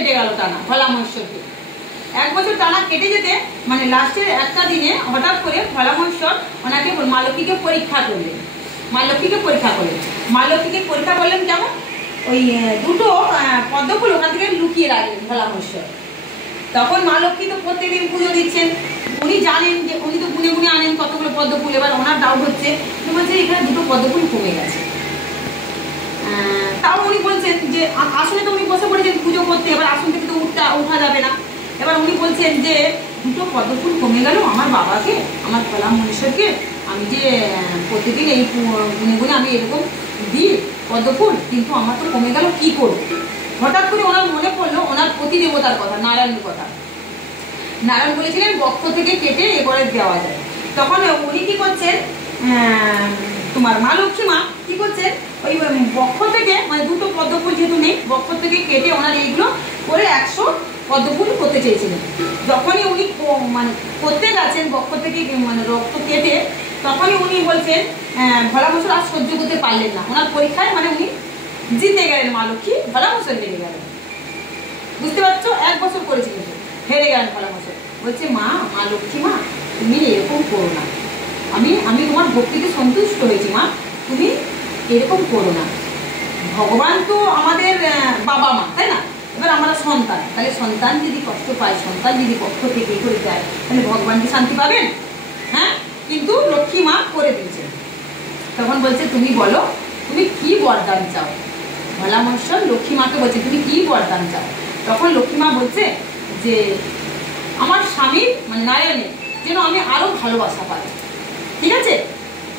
কেটে গেল টানা ভোলা মহেশ্বরকে। 1 বছর টানা কেটে যেতে মানে লাস্টের একটা দিনে হঠাৎ করে ভোলা মহেশ্বর ওনাকে মা লক্ষ্মীকে পরীক্ষা করলেন। মা লক্ষ্মীকে পরীক্ষা করলেন। মা লক্ষ্মীকে পরীক্ষা করলেন কেমন? ওই দুটো পদ্মফুল ওখান থেকে লুকিয়ে রাখলেন ভোলা মহেশ্বর। তখন মা লক্ষ্মী তো প্রত্যেকদিন পুজো দিচ্ছেন, উনি জানেন যে উনি তো গুনে গুনে আনেন কতগুলো পদ্মফুল। এবার ওনার ডাউট হচ্ছে বলছে এখানে দুটো পদ্মফুল কমে গেছে। তাও উনি বলছেন যে আসলে তো উনি বসে পড়েছেন পুজো করতে, এবার আসন থেকে তো উঠা যাবে না। এবার উনি বলছেন যে দুটো পদ্মফুল কমে গেল আমার বাবাকে, আমার ভোলা মহেশ্বরকে আমি যে প্রতিদিন এই গুনে গুনে আমি এরকম দিই পদ্মফুল, কিন্তু আমার তো কমে গেল, কি করবো? হঠাৎ করে ওনার মনে পড়লো ওনার প্রতিদেবতার কথা, নারায়ণের কথা। নারায়ণ বলেছিলেন বক্ষ থেকে কেটে এ করে দেওয়া যায়। তখন উনি কি করছেন, তোমার মা লক্ষ্মী মা কি করছেন, ওই বক্ষ থেকে মানে দুটো পদ্মফুল যেহেতু নেই, বক্ষ থেকে কেটে ওনার এইগুলো করে 100 পদ্মফুল করতে চেয়েছিলেন। যখনই উনি মানে করতে গেছেন বক্ষ থেকে মানে রক্ত কেটে, তখনই উনি বলছেন ভোলা মহেশ্বর আর সহ্য করতে পারলেন না। ওনার পরীক্ষায় মানে উনি জিতে গেলেন, মা লক্ষ্মী ভোলা মহেশ্বর হেরে গেলেন। বুঝতে পারছো? 1 বছর করেছিলেন, হেরে গেলেন ভোলা মহেশ্বর। বলছে মা লক্ষ্মী মা তুমি এরকম করো না, আমি তোমার ভক্তিতে সন্তুষ্ট হয়েছি মা, তুমি এরকম করো না। ভগবান তো আমাদের বাবা মা, তাই না? এবার আমরা সন্তান, তাহলে সন্তান যদি কষ্ট পায়, সন্তান যদি পক্ষ থেকে করে যায়, তাহলে ভগবান কি শান্তি পাবেন? হ্যাঁ, কিন্তু লক্ষ্মী মা করে দিয়েছেন। তখন বলছে তুমি বলো তুমি কি বরদান চাও? ভোলা মহেশ্বর লক্ষ্মী মাকে বলছে তুমি কি বরদান চাও? তখন লক্ষ্মী মা বলছে যে আমার স্বামী মানে নারায়ণের যেন আমি আরো ভালোবাসা পাই। ঠিক আছে,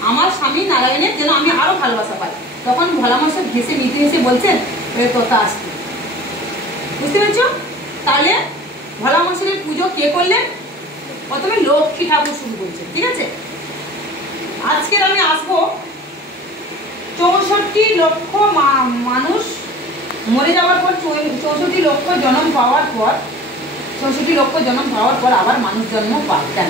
আমার স্বামী নারায়ণের যেন আমি আরো ভালোবাসা পাই। তখন ভোলা মহেশ্বর হেসে মিটে হেসে বলছেন তোতা আসতে। বুঝতে পেরেছো? তাহলে ভোলা মহেশ্বরের পুজো কে করলেন? প্রথমে লক্ষ্মী ঠাকুর শুরু করছে। ঠিক আছে, আজকের আমি আসবো 64 লক্ষ মানুষ মরে যাওয়ার পর, 64 লক্ষ জন্ম পাওয়ার পর, 64 লক্ষ জন্ম পাওয়ার পর আবার মানুষ জন্ম পায় কেন,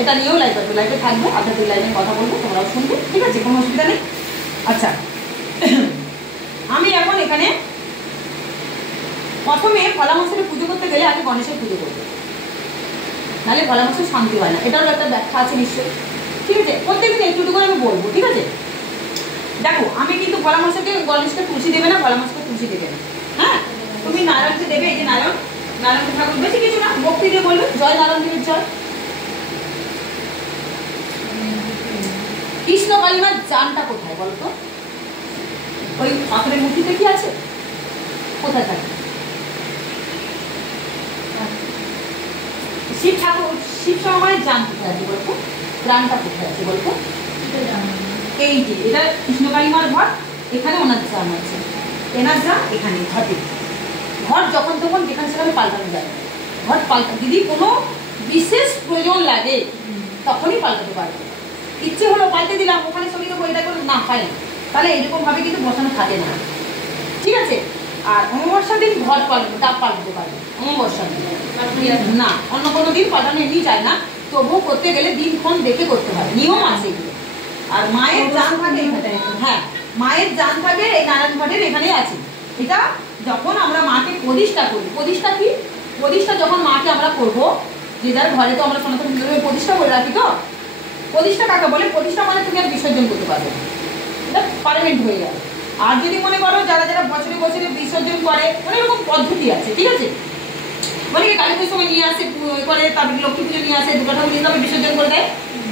এটা নিয়েও লাইভে থাকবো। আপনাদের লাইভে কথা বলবো, তোমরাও শুনবে। ঠিক আছে, কোনো অসুবিধা নেই। আচ্ছা, আমি এখন এখানে প্রথমে ভোলা মহেশ্বরের পুজো করতে গেলে আগে গণেশের পুজো করবো, নাহলে ভোলা মহেশ্বর শান্তি হয় না। এটারও একটা ব্যাখ্যা আছে নিশ্চয়ই। ঠিক আছে, প্রত্যেকদিন একটু করে আমি বলবো। ঠিক আছে, দেখো আমি কিন্তু ভোলা মহেশ্বরকে গণেশকে তুলসী দেবে না, ভোলা মহেশ্বরকে তুলসী দেবে না। হ্যাঁ, তুমি নারায়ণকে দেবে। এই যে নারায়ণ ঠাকুর, বেশি কিছু না, ভক্তি দিয়ে বলবে জয় নারায়ণ দেবের জয়। কৃষ্ণ কালিমার জানটা কোথায় বলতো? ওই পাথরের মূর্তিতে কি আছে? কোথায় থাকে? শিব ঠাকুর, শিব সময়ের জান কোথায় আছে বলতো? প্রাণটা কোথায় আছে বলতো? এই যে এটা কৃষ্ণ কালিমার ঘর, এখানে ওনার জান আছে। এনার জান এখানে ঘটে। ঘর যখন তখন যেখানে সেখানে পাল্টানো যায়। ঘর যদি কোনো বিশেষ প্রয়োজন লাগে তখনই পাল্টাতে পারবে। ইচ্ছে হলো পাল্টে দিলাম, ওখানে ছবি দেবো, এটা করে না হয় না, তাহলে এরকম ভাবে কিন্তু বসানো থাকে না। ঠিক আছে, আর অমাবস্যার দিন ঘর ডাব পাল্টাতে পারবে। অমাবস্যার দিন না, অন্য কোনো দিন পাল্টানো এমনি যায় না, তবুও করতে গেলে দিনক্ষণ দেখে করতে হয়, নিয়ম আছে এগুলো। আর মায়ের জান থাকে এখানে। হ্যাঁ, মায়ের জান থাকে এই নারায়ণ ঘাটের এখানেই আছে। এটা যখন আমরা মাকে প্রতিষ্ঠা করি, প্রতিষ্ঠা কি? প্রতিষ্ঠা যখন মাকে আমরা করবো, যে যার ঘরে তো আমরা সনাতন হিন্দুদের প্রতিষ্ঠা করে রাখি। তো প্রতিষ্ঠা কাকে বলে? প্রতিষ্ঠা মানে তুমি আর বিসর্জন করতে পারবে, এটা পারমানেন্ট হয়ে যাবে। আর যদি মনে করো যারা বছরে বছরে বিসর্জন করে, অনেক রকম পদ্ধতি আছে। ঠিক আছে, অনেকে কালী পুজোর সময় নিয়ে আসে করে, তারপরে লক্ষ্মী পুজো নিয়ে আসে, দুর্গা ঠাকুর নিয়ে তবে বিসর্জন করে দেয়,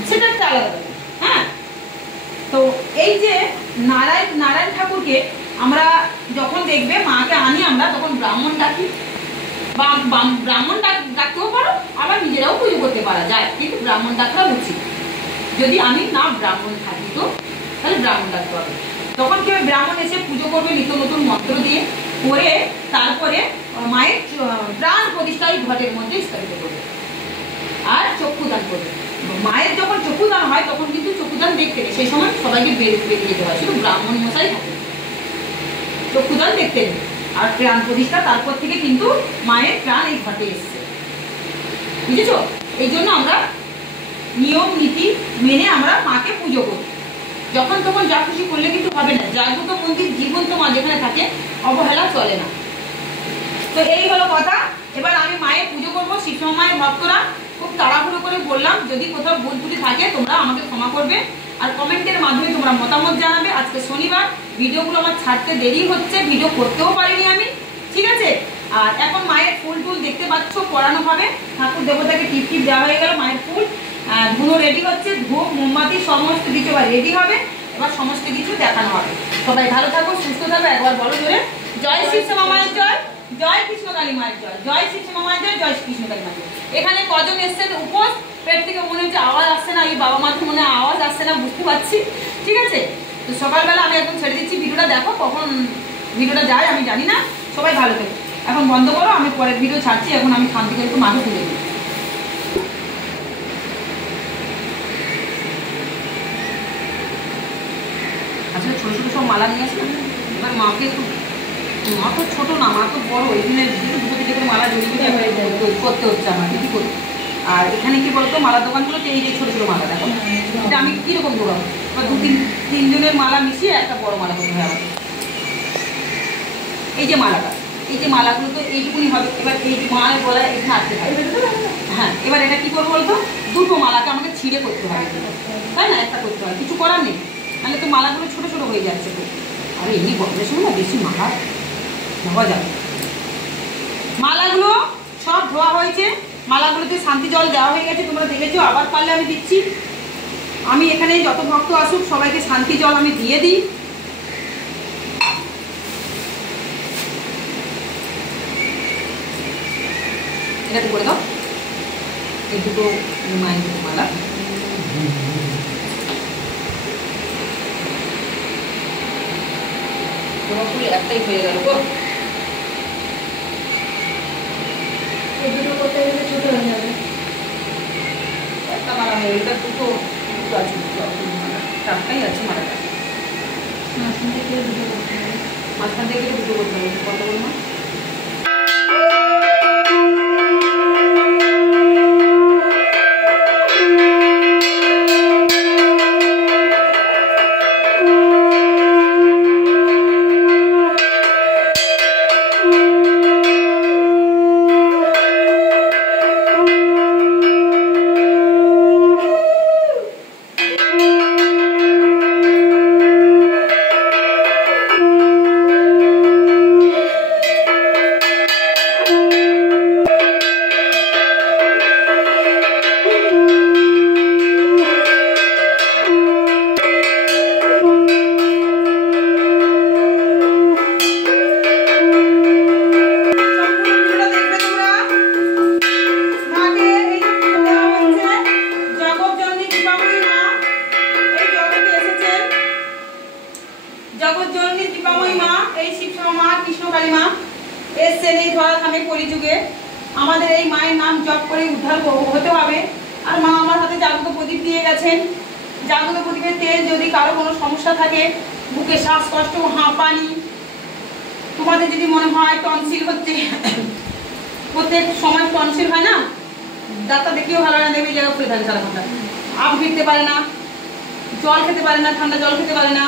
সেটা একটা আলাদা ব্যাপার। হ্যাঁ, তো এই যে নারায়ণ ঠাকুরকে আমরা যখন দেখবে মাকে আনি আমরা, তখন ব্রাহ্মণ ডাকি, বা ব্রাহ্মণ ডাকতেও পারো, আবার নিজেরাও পুজো করতে পারা যায়, কিন্তু ব্রাহ্মণ ডাকা উচিত। যদি আমি না ব্রাহ্মণ থাকি তো তাহলে ব্রাহ্মণ ডাকতে হবে। তখন কি ব্রাহ্মণ এসে পুজো করবে নিত্য নতুন মন্ত্র দিয়ে, করে তারপরে মায়ের প্রাণ প্রতিষ্ঠা ঘটের মধ্যে স্থাপিত করবে আর চক্ষুদান করবে। মায়ের যখন চক্ষুদান হয় তখন কিন্তু চক্ষুদান দেখতে নেই, সেই সময় সবাইকে বেরিয়ে যেতে হয়, শুধু ব্রাহ্মণ মশাই থাকে, চক্ষুদান দেখতে নেই। আর প্রাণ প্রতিষ্ঠা তারপর থেকে কিন্তু মায়ের প্রাণ এই ঘটে এসছে। বুঝেছ? এই জন্য আমরা নিয়ম নীতি মেনে আমরা মাকে পুজো করি। যখন তখন যা খুশি করলে কিন্তু হবে না। জাগ্রত মন্দির জীবন্ত মা যেখানে থাকে, অবহেলা চলে না। তো এই হলো কথা। এবার আমি মায়ের পুজো করবো। শিবশ্যামা মায়ের ভক্তরা খুব তাড়াহুড়ো করে বললাম, যদি কোথাও ভুল ত্রুটি থাকে তোমরা আমাকে ক্ষমা করবে, আর কমেন্টের মাধ্যমে তোমরা মতামত জানাবে। আজকে শনিবার, ভিডিওগুলো আমার ছাড়তে দেরি হচ্ছে, ভিডিও করতেও পারিনি আমি, ঠিক আছে। আর এখন মায়ের ফুল টুল দেখতে পাচ্ছ পরানো হবে, ঠাকুর দেবতাকে টিপ টিপ দেওয়া হয়ে গেল, মায়ের ফুল ধুনো রেডি হচ্ছে, ধূপ মোমবাতি সমস্ত কিছু এবার রেডি হবে, এবার সমস্ত কিছু দেখানো হবে। সবাই ভালো থাকো, সুস্থ থাকো, একবার বলো ধরে জয় শিবশ্যামা মায়ের জয়, জয় কৃষ্ণকালী মায়ের জয়, জয় শিবশ্যামা মায়ের জয়, জয় কৃষ্ণকালী মায়ের জয়। এখানে কজন এসছেন উপোস, পেট থেকে মনে হচ্ছে আওয়াজ আসছে না, এই বাবা মাকে মনে আওয়াজ আসছে না, বুঝতে পারছি, ঠিক আছে। তো সকালবেলা আমি একদম ছেড়ে দিচ্ছি, ভিডিওটা দেখো, কখন ভিডিওটা যায় আমি জানি না। সবাই ভালো থেকো, এখন বন্ধ করো, আমি পরের ভিডিও ছাড়ছি। এখন আমি শান্তি করে একটু মাকে তুলে দিই। আসলে ছোটো ছোটো সব মালা নিয়ে আসলাম, এবার মাকে একটু, মা তো ছোটো না, মা তো বড়ো, এই দিনের দুটো দিকে করে মালা জড়িয়ে করতে হচ্ছে আমার, কি করতে। আর এখানে কি বলতো, মালার দোকানগুলোতে এই যে ছোটো ছোটো মালা দেখো, এটা আমি কীরকম দোকান, এবার তিনজনের মালা মিশিয়ে একটা বড় মালা করতে হয় আমাকে। এই যে মালাটা, এই যে মালাগুলো তো এইটুকুনি হবে, এবার এই মায়ের গলায় এখানে আটকে থাকবে। হ্যাঁ, এবার এটা কী করবো বলতো, দুটো মালাকে আমাকে ছিঁড়ে করতে হয়, তাই না, একটা করতে হয়, কিছু করার নেই, নাহলে তো মালাগুলো ছোটো ছোটো হয়ে যাচ্ছে। তো আর এমনি গরমের সময় না বেশি মালা ধোয়া যাবে। মালাগুলো সব ধোয়া হয়েছে, মালাগুলোতে শান্তি জল দেওয়া হয়ে গেছে, তোমরা দেখেছো, আবার পারলে আমি দিচ্ছি। আমি এখানে যত ভক্ত আসুক সবাইকে শান্তি জল আমি দিয়ে দিই। এটা করে দাও, এই দুটো মায়ের দুটো মালা। একটাই হয়ে গেল গো, ছোট হয়ে যাবে, একটা মালা হয়ে গেল, দুটো আছে, চারটাই আছে মালাটা, মাঝখান থেকে দুটো করতে হবে, কত বলবো। আমাদের এই মায়ের নাম জপ করে উদ্ধার হতে হবে। আর মা আমার হাতে জাগ্রত প্রদীপ দিয়ে গেছেন, জাগ্রত প্রদীপের তেল যদি কারো কোনো সমস্যা থাকে, বুকে শ্বাসকষ্ট, হাঁপানি, তোমাদের যদি মনে হয় টনসিল হচ্ছে, প্রত্যেক সময় টনসিল হয় না, ডাক্তার দেখিয়েও ভালো না, দেখবে জায়গা ফুলে থাকে সারা ঘন্টা, আপ ফিরতে পারে না, জল খেতে পারে না, ঠান্ডা জল খেতে পারে না,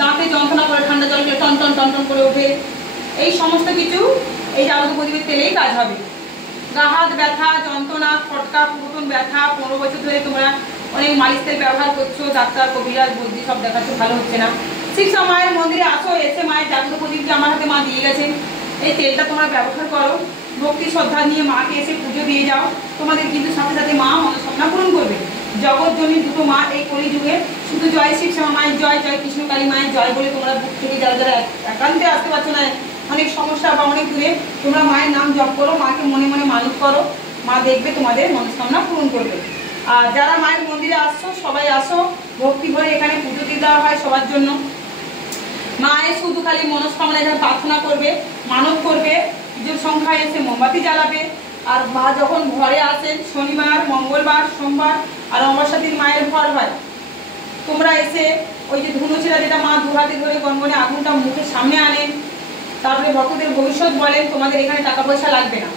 দাঁতে যন্ত্রণা করে, ঠান্ডা জল খেলে টন টন টন টন করে ওঠে, এই সমস্ত কিছু এই জাগ্রত প্রদীপের তেলেই কাজ হবে। গা হাত ব্যথা, যন্ত্রণা, ফটকা, পুরোটন ব্যথা, 15 বছর ধরে তোমরা অনেক মালিশ তেল ব্যবহার করছো, ডাক্তার কবিরাজ বৈদ্যি সব দেখাচ্ছ, ভালো হচ্ছে না, শিবশ্যামা মায়ের মন্দিরে আসো, এসে মায়ের জাগ্রত প্রদীপটা আমার হাতে মা দিয়ে গেছেন, এই তেলটা তোমরা ব্যবহার করো, ভক্তি শ্রদ্ধা নিয়ে মাকে এসে পুজো দিয়ে যাও, তোমাদের কিন্তু সাথে সাথে মা মনস্কামনা পূরণ করবে। জগৎ জননী দুটো মা এই কলিযুগে, শুধু জয় শিবশ্যামা মায়ের জয়, জয় কৃষ্ণকালী মায়ের জয় বলে তোমরা বুক থেকে যারা যারা একান্তে আসতে পারছো না, অনেক সমস্যা বা অনেক দূরে, তোমরা মায়ের নাম জপ করো, মাকে মনে মনে মানত করো, মা দেখবে তোমাদের মনস্কামনা পূরণ করবে। আর যারা মায়ের মন্দিরে আসছো সবাই আসো, ভক্তি ভরে এখানে পুজো দিয়ে দেওয়া হয় সবার জন্য। মায়ের শুধু খালি মনস্কামনা এখানে প্রার্থনা করবে, মানত করবে, পুজোর সংখ্যায় এসে মোমবাতি জ্বালাবে। আর মা যখন ঘরে আসেন শনিবার, মঙ্গলবার, সোমবার আর অমাবস্যার দিন মায়ের ঘর হয়, তোমরা এসে ওই যে ধুনো ছেঁড়া যেটা মা দু হাতে ধরে গনগনে আগুনটা মুখের সামনে আনেন, তারপরে ভক্তদের ভবিষ্যৎ বলেন, তোমাদের এখানে টাকা পয়সা লাগবে না,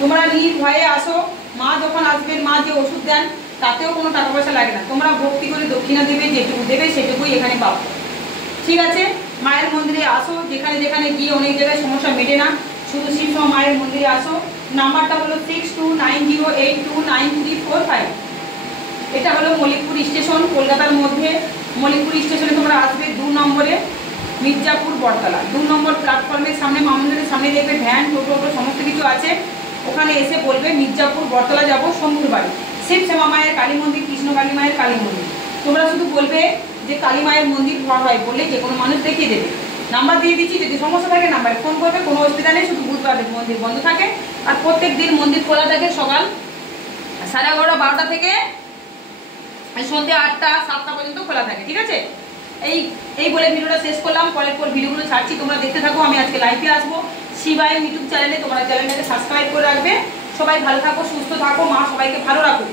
তোমরা নির্ভয়ে আসো। মা যখন আসবেন, মা যে ওষুধ দেন তাতেও কোনো টাকা পয়সা লাগে না, তোমরা ভক্তি করে দক্ষিণা দেবে, যেটুকু দেবে সেটুকুই এখানে পাবো, ঠিক আছে। মায়ের মন্দিরে আসো, যেখানে যেখানে গিয়ে অনেক জায়গায় সমস্যা মেটে না, শুধু শিবসমা মায়ের মন্দিরে আসো। নাম্বারটা হলো 6290829345। এটা হলো মল্লিকপুর স্টেশন, কলকাতার মধ্যে। মল্লিকপুর স্টেশনে তোমরা আসবে 2 নম্বরে, মির্জাপুর বটতলা 2 নম্বর প্ল্যাটফর্মের সামনে, মামুনের সামনে দেখবে ভ্যান, টোটো সমস্ত কিছু আছে। ওখানে এসে বলবে মির্জাপুর বটতলা যাব, শম্ভুর বাড়ি। শিবশ্যামা মায়ের কালী মন্দির, কৃষ্ণ কালী মায়ের কালী মন্দির। তোমরা শুধু বলবে যে কালী মায়ের মন্দির ঘর হয় বললে যে কোনো মানুষ দেখিয়ে দেবে। নাম্বার দিয়ে দিচ্ছি, যদি সমস্যা থাকে নাম্বারে ফোন করবে, কোনো অসুবিধা নেই। শুধু বুধবার মন্দির বন্ধ থাকে, আর প্রত্যেক দিন মন্দির খোলা থাকে সকাল 11:30 12টা থেকে সন্ধ্যে 8টা 7টা পর্যন্ত খোলা থাকে। ঠিক আছে, এই বলে ভিডিওটা শেষ করলাম। পরের ভিডিওগুলো ছাড়ছি, তোমরা দেখতে থাকো। আমি আজকে লাইভে আসবো শিবায় ইউটিউব চ্যানেলে, তোমরা চ্যানেলটাকে সাবস্ক্রাইব করে রাখবে। সবাই ভালো থাকো, সুস্থ থাকো, মা সবাইকে ভালো রাখো।